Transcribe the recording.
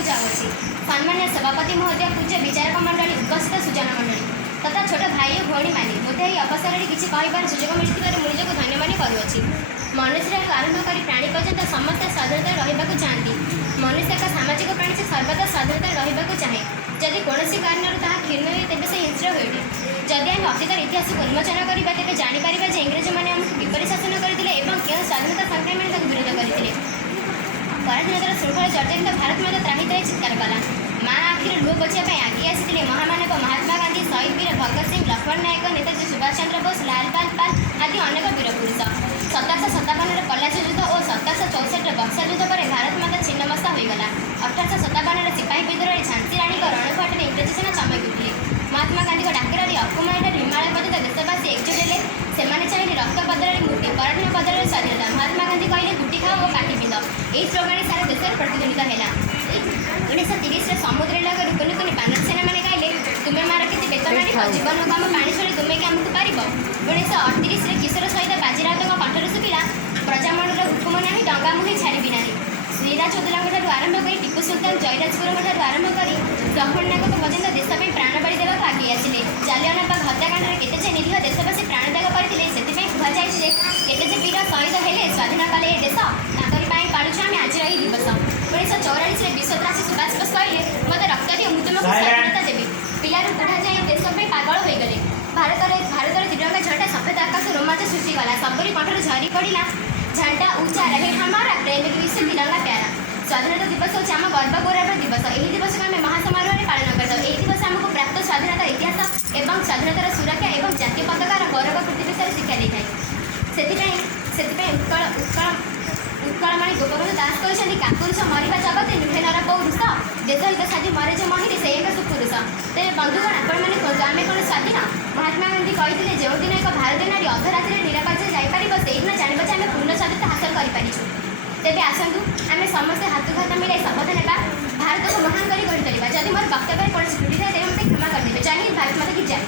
ହେବାକୁ ଯାଉଅଛି। ସମ୍ମାନୀୟ ସଭାପତି ମହୋଦୟ, ପୂଜ୍ୟ ବିଚାରକ ମଣ୍ଡଳୀ, ଉପସ୍ଥିତ ସୂଚନା ମଣ୍ଡଳୀ ତଥା ଛୋଟ ଭାଇ ଓ ଭଉଣୀମାନେ, ମୋତେ ଏହି ଅବସରରେ କିଛି କହିବାର ସୁଯୋଗ ମିଳିଥିବାରୁ ମୁଁ ନିଜକୁ ଧନ୍ୟ ମନେ କରୁଅଛି। ମନୁଷ୍ୟଠାରୁ ଆରମ୍ଭ କରି ପ୍ରାଣୀ ପର୍ଯ୍ୟନ୍ତ ସମସ୍ତେ ସ୍ୱାଧୀନତାରେ ରହିବାକୁ ଚାହାନ୍ତି। ମନୁଷ୍ୟ ଏକ ସାମାଜିକ ପ୍ରାଣୀ, ସେ ସର୍ବଦା ସ୍ୱାଧୀନତାରେ ରହିବାକୁ ଚାହେଁ। ଯଦି କୌଣସି କାରଣରୁ ତାହା କ୍ଷୁଣ୍ଣ ହୁଏ, ତେବେ ସେ ହିଂସ୍ର ହୋଇଉଠେ। ଯଦି ଆମେ ଅତୀତର ଇତିହାସକୁ ଉନ୍ମୋଚନ କରିବା, ତେବେ ଜାଣିପାରିବା ଯେ ଇଂରେଜମାନେ ଆମକୁ କିପରି ଶାସନ କରିଥିଲେ ଏବଂ କେଉଁ ସ୍ୱାଧୀନତା ସଂଗ୍ରାମୀମାନେ ତାକୁ ବିରୋଧ କରିଥିଲେ। ପରାଧୀନତାର ଶୃଙ୍ଖଳ ଜର୍ଜରିତ ଭାରତ ମଧ୍ୟ ତ୍ରାହି ତ୍ରାହି ଚିତ୍କାର କଲା। ମା ଆଖିରେ ଲୁହ ପୋଛିବା ପାଇଁ ଆଗେଇ ଆସିଥିଲେ ମହାମାନବ ମହାତ୍ମା ଗାନ୍ଧୀ, ଶହୀଦ ବୀର ଭଗତ ସିଂ, ଲକ୍ଷ୍ମଣ ନାୟକ, ନେତାଜୀ ସୁଭାଷ ଚନ୍ଦ୍ର ବୋଷ, ଲାଲବାଲ ପାଲ ଆଦି ଅନେକ ବୀରପୁରୁଷ। 1757ରେ ପଲାଚି ଯୁଦ୍ଧ ଓ 1764ରେ ବକ୍ସର ଯୁଦ୍ଧ ପରେ ଭାରତ ମାତା ଛିନ୍ନମସ୍ତା ହୋଇଗଲା। 1857ରେ ସିପାହୀ ବିଦ୍ରୋହରେ ଝାନ୍ସୀ ରାଣୀଙ୍କ ରଣଫାଟରେ ଇଂରେଜ ସେନା ଚମକି ଉଠିଲେ। ମହାତ୍ମା ଗାନ୍ଧୀଙ୍କ ଡାକରାରେ ଅକୁମାରୀଠାରୁ ହିମାଳୟ ପର୍ଯ୍ୟନ୍ତ ଦେଶବାସୀ ଏକଜୁଟ ହେଲେ। ସେମାନେ ଚାହିଁଲେ ରକ୍ତ ବଦଳରେ ମୁକ୍ତି, ପରାଧୀନ ବଦଳରେ ସ୍ୱାଧୀନତା। ମହାତ୍ମା ଗାନ୍ଧୀ କହିଲେ, ଗୁଟି ଖାଅ ଓ କାଠି ପିନ୍ଧ। ଏହି ସ୍ଲୋଗାନରେ ସାରା ଦେଶରେ ପ୍ରତିଧ୍ୱନିତ ହେଲା। 1930ରେ ସମୁଦ୍ର ଇଲାକାରୁ କୁନି କୁନି ବାନର ସେନାମାନେ ଗାଇଲେ, ତୁମେ ମାର କିଛି ବେତନ ଆଣିବ, ଜୀବନକୁ ଆମ ପାଣି ଛଳି ତୁମେ କି ଆମକୁ ପାରିବ। 1938ରେ କିଶୋର ସହିଦ ବାଜିରାଉତଙ୍କ କଣ୍ଠରେ ଶୁଭିଲା, ପ୍ରଜାମଣ୍ଡଳର ହୁକୁମ ନାହିଁ, ଡଙ୍ଗା ମୁହିଁ ଛାଡ଼ିବି ନାହିଁ। ସିରାଜଉଦ୍ଦୌଲାଙ୍କଠାରୁ ଆରମ୍ଭ କରି ଟିପୁ ସୁଲତାନ, ଜୟରାଜଗୁରୁଙ୍କଠାରୁ ଆରମ୍ଭ କରି ଲକ୍ଷ୍ମଣ ନାୟକଙ୍କ ପର୍ଯ୍ୟନ୍ତ ଦେଶ ପାଇଁ ପ୍ରାଣବଳି ଦେବାକୁ ଆଗେଇ ଆସିଲେ। ଜାଲିଆନାବାଗ ହତ୍ୟାକାଣ୍ଡରେ କେତେ ଯେ ନିରୀହ ଦେଶବାସୀ ପ୍ରାଣତ୍ୟାଗ କରିଥିଲେ, ସେଥିପାଇଁ କୁହାଯାଇଛି ଯେ କେତେ ଯେ ବୀର ଶହୀଦ ହେଲେ, ସ୍ୱାଧୀନ କଲେ ଏ ଦେଶ, ତାଙ୍କରି ପାଇଁ ପାଳୁଛୁ ଆମେ ଆଜିର ଏହି ଦିବସ। 1944ରେ ବିଶ୍ୱତ୍ରାସୀ ସୁଭାଷ ବୋଷ କହିଲେ, ମୋତେ ରକ୍ତ ଦିଅ, ମୁଁ ତୁମକୁ ସ୍ୱାଧୀନତା ଦେବି। ପିଲାରୁ ବୁଢ଼ା ଯାଇ ଦେଶ ପାଇଁ ପାଗଳ ହୋଇଗଲେ। ଭାରତର ତ୍ରିରଙ୍ଗା ଝଣ୍ଡା ସଫେଦ ଆକାଶ ରୋମାଞ୍ଚ ସୃଷ୍ଟି କଲା। ସବୁରି କଣ୍ଠରୁ ଝରି ପଡ଼ିଲା, ଝଣ୍ଡା ଉଚ୍ଚା ରହେ ହମାରା, ପ୍ରେମ କି ବିଶ୍ୱ ତିରଙ୍ଗା ପ୍ୟାରା। ସ୍ୱାଧୀନତା ଦିବସ ହେଉଛି ଆମ ଗର୍ବ ଗୌରବର ଦିବସ। ଏହି ଦିବସକୁ ଆମେ ମହାସମାରୋହରେ ପାଳନ କରିଥାଉ। ଏହି ଦିବସ ଆମକୁ ପ୍ରାପ୍ତ ସ୍ୱାଧୀନତାର ଇତିହାସ ଏବଂ ସ୍ୱାଧୀନତାର ସୁରକ୍ଷା ଏବଂ ଜାତୀୟ ପତାକାର ଗୌରବ କୃତି ବିଷୟରେ ଶିକ୍ଷା ଦେଇଥାଏ। ସେଥିପାଇଁ ଉତ୍କଳମଣି ଗୋପବନ୍ଧୁ ଦାସ କହିଛନ୍ତି, କାପୁରୁଷ ମରିବା ଜଗତେ ନୁହେଁ ନର ପୌରୁଷ, ଦେଶ ହିତ ସାଜି ମରେ ଯେ ମହିରେ ସେ ଏକ ସୁପୁରୁଷ। ତେବେ ବନ୍ଧୁଗଣ, ଆପଣମାନେ କୁହନ୍ତୁ, ଆମେ କ'ଣ ସ୍ୱାଧୀନ? ମହାତ୍ମା ଗାନ୍ଧୀ କହିଥିଲେ, ଯେଉଁଦିନ ଏକ ଭାରତୀୟ ନାରୀ ଅଧରାତ୍ରିରେ ନିରାପଦରେ ଯାଇପାରିବ, ସେହିଦିନ ଜାଣିବ ଯେ ଆମେ ପୂର୍ଣ୍ଣ ସ୍ୱାଧୀନତା ହାସଲ କରିପାରିଛୁ। ତେବେ ଆସନ୍ତୁ ଆମେ ସମସ୍ତେ ହାତକୁ ହାତ ମିଳାଇ ଶପଥ ନେବା, ଭାରତକୁ ମହାନ କରି ଗଢ଼ି ତୋଳିବା। ଯଦି ମୋର ବକ୍ତବ୍ୟରେ କୌଣସି ତ୍ରୁଟି ଥାଏ, ତେବେ ମୋତେ କ୍ଷମା କରିଦେବେ। ଜୟ ହିନ୍ଦ, ଭାରତ ମାତା କି ଜୟ।